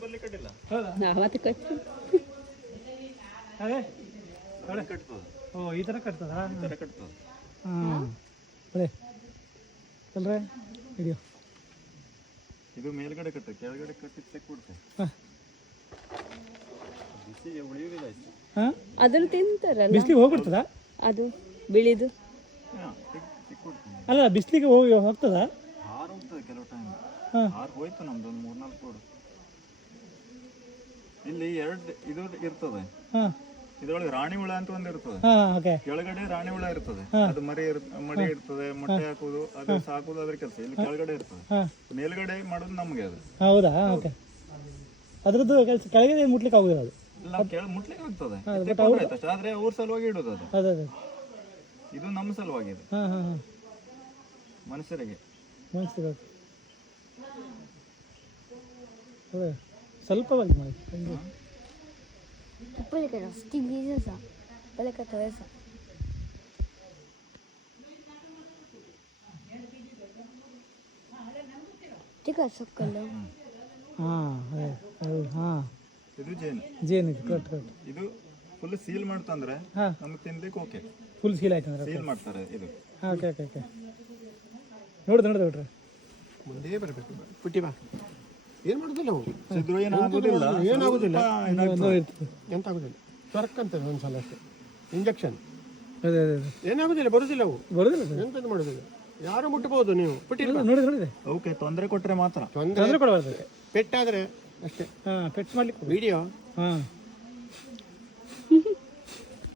ಮತ್ತೆ ಕಟ್ಟು ಅದೇ ಓ ಈ ಥರ ಕಟ್ತದ ಹಾಂ ಅದೇ ಅಲ್ರೇ ಹಿಡಿಯೋ ಇದು ಮೇಲ್ಗಡೆ ಕಟ್ಟೆ ಕೆಳಗಡೆ ಕಟ್ಟಿ ತೆಕ್ಕೊಡ್ತೆ ಬಿಸಿಗೆ ಉಳಿಯುವುದಿಲ್ಲ ಇಷ್ಟು. ಹಾಂ ಅದನ್ನು ತಿಂತಾರಲ್ಲ ಬಿಸಿಲಿಗೆ ಹೋಗ್ಬಿಡ್ತದ ಅದು ಬಿಳಿದು ತೆಕ್ಕೊಡ್ತೀನಿ ಅಲ್ಲ ಬಿಸಿಲಿಗೆ ಹೋಗ್ತದ ಹಾರು ಹೋಗ್ತದೆ ಕೆಲವು ಟೈಮ್ ಹಾಂ ಹಾರು ಹೋಯ್ತು ನಮ್ದು ಒಂದು 3-4 ಕೋಡು ಇಲ್ಲಿ ಎರಡು ಇದು ಇರ್ತದೆ ಹಾಂ ಇದ್ರೊಳಗೆ ರಾಣಿ ಹುಳ ಅಂತ ಒಂದು ಇರ್ತದೆ ಹಾಂ ಓಕೆ ಕೆಳಗಡೆ ರಾಣಿ ಹುಳ ಇರ್ತದೆ ಅದು ಮರಿ ಇರ್ತದೆ ಮೊಟ್ಟೆ ಹಾಕುದು ಅದು ಸಾಕುದು ಅದ್ರ ಕೆಲಸ ಇಲ್ಲಿ ಕೆಳಗಡೆ ಇರ್ತದೆ ಹಾಂ ಮೇಲ್ಗಡೆ ಮಾಡೋದು ನಮ್ಗೆ ಅದು ಹೌದಾ ಓಕೆ ಅದ್ರದ್ದು ಕೆಲಸ ಕೆಳಗೆ ಮುಟ್ಲಿಕ್ಕೆ ಆಗೋದಿಲ್ಲ ಅದು ಇಲ್ಲ ಮುಟ್ಲಿಕ್ಕೆ ಆಗ್ತದೆ ತೆಕ್ಕೊಂಡ್ರೆ ಆಯ್ತು ಅಷ್ಟೇ. ಆದ್ರೆ ಅವ್ರ ಸಲುವಾಗಿ ಇಡುದು ಅದು ಅದೇ ಅದೇ ಇದು ನಮ್ಮ ಸಲುವಾಗಿ ಇದು ಹಾಂ ಹಾಂ ಹಾಂ ಮನುಷ್ಯರಿಗೆ ಮನಸ್ಸಿಗೆ ಅದೇ ಸ್ವಲ್ಪವಾಗಿ ಮಾಡಿ ಹಂಗೆ Poi che sti video sa. Quella che te sa. Tika sokkalo. ಹಾಂ ಅದೇ ಹೌದು ಹಾಂ ಇದು ಜೇನು ಜೇನಿದು ಕಟ್ ಕಟ್ ಇದು ಫುಲ್ ಸೀಲ್ ಮಾಡ್ತಂದ್ರೆ ಹಾಂ ನಮ್ಗೆ ತಿನ್ಲಿಕ್ಕೆ ಓಕೆ ಫುಲ್ ಸೀಲ್ ಆಯ್ತು ಅಂದ್ರೆ ಸೀಲ್ ಮಾಡ್ತಾರೆ ಇದು ಹಾಂ ಓಕೆ ಓಕೆ ಓಕೆ ನೋಡ್ದೆ ಬಿಟ್ರೆ ಮುಂದೆ ಬರಬೇಕು ಪುಟ್ಟಿ ಬಾ ಏನು ಮಾಡೋದಿಲ್ಲ ಅವು ಸಿದ್ರು ಏನಾಗುದಿಲ್ಲ ಏನಾಗುದಿಲ್ಲ ಇರ್ತದೆ ಎಂತ ಆಗುದಿಲ್ಲ ತೊರಕಂತದೆ ಒಂದ್ಸಲ ಅಷ್ಟೇ ಇಂಜೆಕ್ಷನ್ ಅದೇ ಅದೇ ಅದೇ ಏನಾಗುದಿಲ್ಲ ಬರುದಿಲ್ಲ ಅವು ಬರೋದಿಲ್ಲ ಸರ್ ಎಂತದ್ದು ಮಾಡೋದಿಲ್ಲ ಯಾರು ಮುಟ್ಟಬಹುದು ನೀವು ಪುಟ್ಟಿ ನೋಡಿದೆ ಓಕೆ ತೊಂದರೆ ಕೊಟ್ರೆ ಮಾತ್ರ ತೊಂದರೆ ತೊಂದರೆ ಕೊಡಬಾರ್ದು ಪೆಟ್ಟಾದ್ರೆ ಅಷ್ಟೇ ಹಾಂ ಪೆಟ್ ಮಾಡ್ಲಿಕ್ಕೆ ವಿಡಿಯೋ ಹಾಂ